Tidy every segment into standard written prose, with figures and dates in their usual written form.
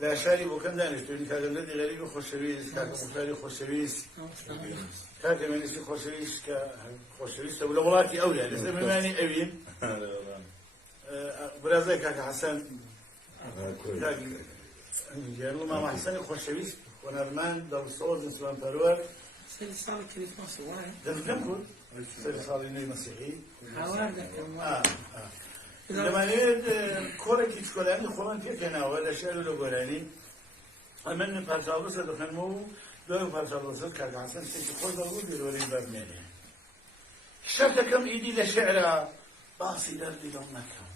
لا شاري بوكم دانشتوني كان الذي غريب خوشويس كان مختاري خوشويس كان من يصير خوشويس كخوشويس ولا ولاتي أولى لسه ماني أبين برازيل كان حسن كان يعني ما حسن خوشويس ونرمان دار الصوت إنسان برور سيد صالح كريسماس واي ده كم كل سيد صالح مسيحي حوالي لما نريد كورك يشكلاني خوان كنا ولا شيء ولا قراني أمن بارتالوس دخنمو دو بارتالوس كعسان سيد خوذا وودي ولا يبرمني شفت كم إيدي لشعر باصي دردي دونكم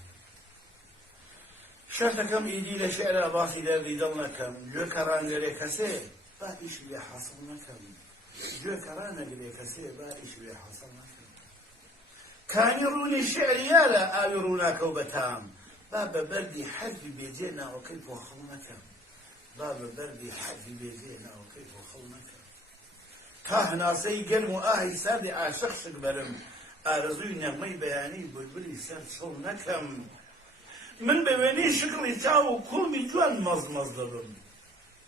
شفت كم إيدي لشعر باصي دردي دونكم جو كران لريكسي باقيش بيحصل نكم جو كران لريكسي باقيش بيحصل نكم كان يروني الشعر يالا آورونا كوبتام باب بردي حرف بيجينا وكيف وخلنك باب بردي حرف بيجينا وكيف وخلنك كاهنا سيقل مؤاهي سادي عاشق شكبرم آرزوي نغمي بياني بلبلي ساد صلنكم من بويني شكلي تاو كل مجوان مزمزدبم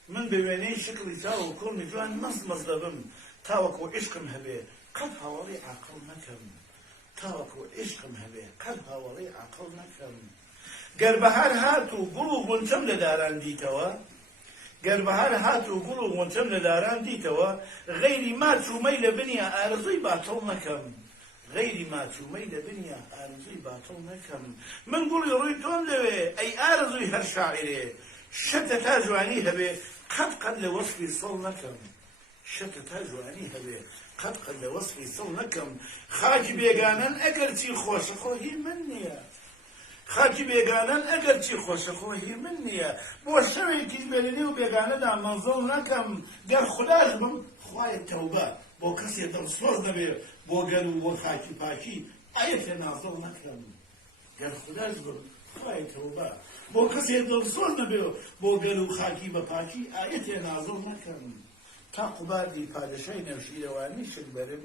من بويني شكلي تاو كل مجوان مزمزدبم تاوكو عشقم هبي قد هوري عقلنكم تاوكو عشقم هبي قد هوري عقلنكم قربهار هاتو قلو منتم لداران ديتوا قربهار هاتو قلو منتم لداران ديتوا غيري ما تشومي لبنيا آرزوي باطلنكم غيري ما تشومي لبنيا آرزوي باطلنكم من قول يرويتون لبي أي آرزوي هالشاعري شتتا جواني هبي قد لوصفي صلنكم شتتا جواني هبي قد لوصفي صلنكم خاج بيقانا أقرتي خوش خوهي منيا خاجي بيقانن اگر چی خوش خوهی من نیه بو شوی کی بلنی و بيقانن دا منظور نکم در خداش بم خواه توبه بو کسی دلسوز نبی بو گلو و خاکی پاکی آیت نازل نکم در خداش بم خواه توبه بو کسی دلسوز نبی بو گلو خاکی بپاکی آیت نازل نکم تا قبادی پادشای نوشیروانی شد برم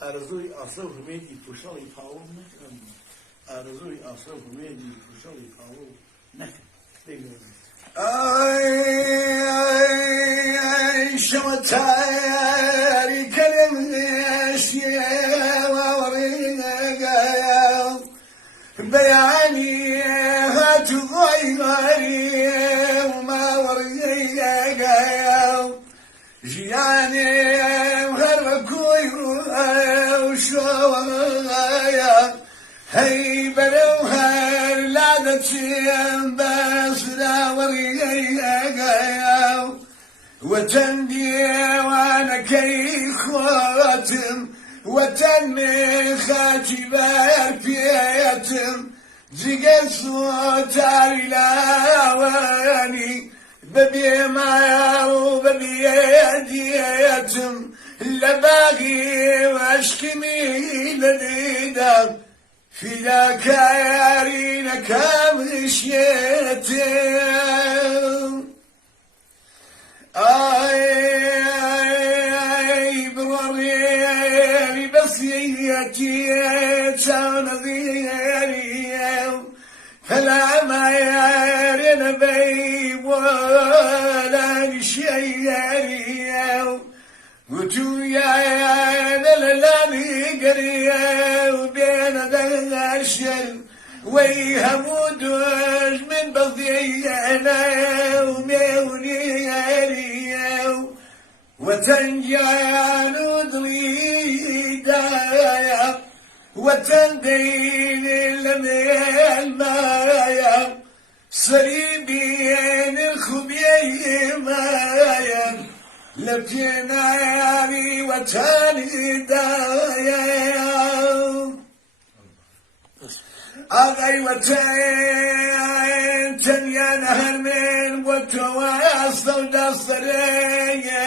ارزوی اصل رمیدی پوشالی پاول نکم آرزوی آسف میدی خوشحالی کاو نکن. ای شما تاری کلم نشیه وورینگایم بیانی هاتو غیریم ما ورینگایم جیانیم هر کوی رو شوایم هی بروهر لادتين بس لا وريقايا وتندي وانا كي خواتم وتنمي خاتي باربيتم زيقل صوت علاواني ببي معايا وببي يديتم لباقي واشكمي لديدك فيك عيارينك مشيتم اي بروري بصيتي تنظيري فلا ما يارين بيب ولا شيري وتو يا دلالي قريه وبين الشل ويهمودوش من بضيعنا وميوني وتنجان ودريدا وتندين المايا صليبين الخبيمايا لبجناري وتاني دايا أغي وتين تنيا نهر من وتواصل دصرين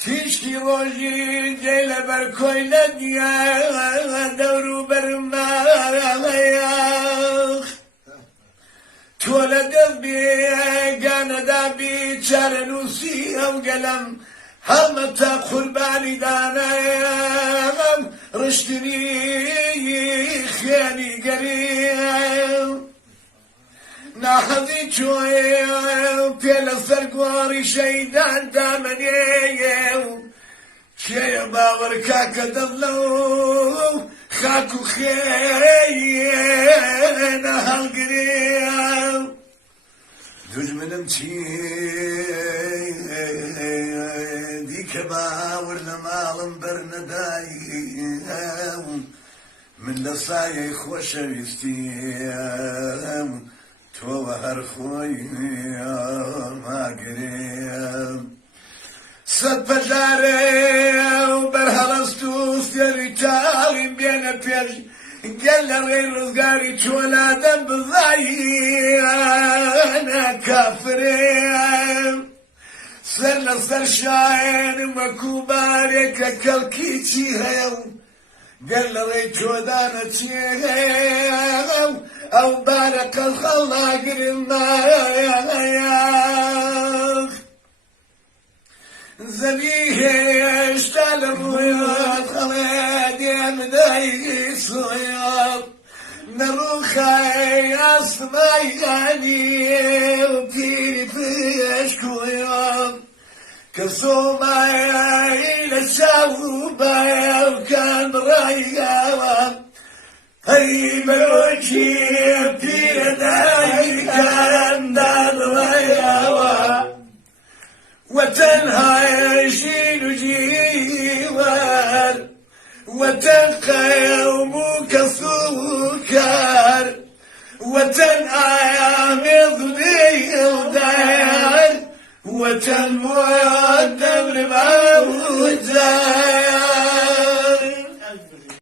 تشكي روجي جيل بركوي لديا دورو برمايا تولد بيقان دابي شارنوسي أو قلم هم تقول بالي دانا رشتني خياني قريب ناحذي شوي بيلا سرقواري شيدان دامني شي باور كاكا دلو خاكو خينا هالقريب دوج منم تي ديك باور لمالم برنداي من لصاي خوش ويستيم تو هر خوي ما قريب صد بجاري وبرهلستو سيري تالي بين بيج قال لي رزقاري تولادا بالضاي انا كافرين سر سر شاين وكوبارك كالكيتي هيو قال لي تولادا تيهيو او بارك الخلاق الماء زبيه اشتال الرياض خلاد يمداي صياد نروخي اسماياني وبتيري فيش كوياد كسوما الى الشاوبا وكان رايقا هاي ملوكي بتيري داي كان دار رايقا وتنهى يشيل جيوار وتنقى يومك سكر وتنقى يمضني ودار وتنمو الدم الموتى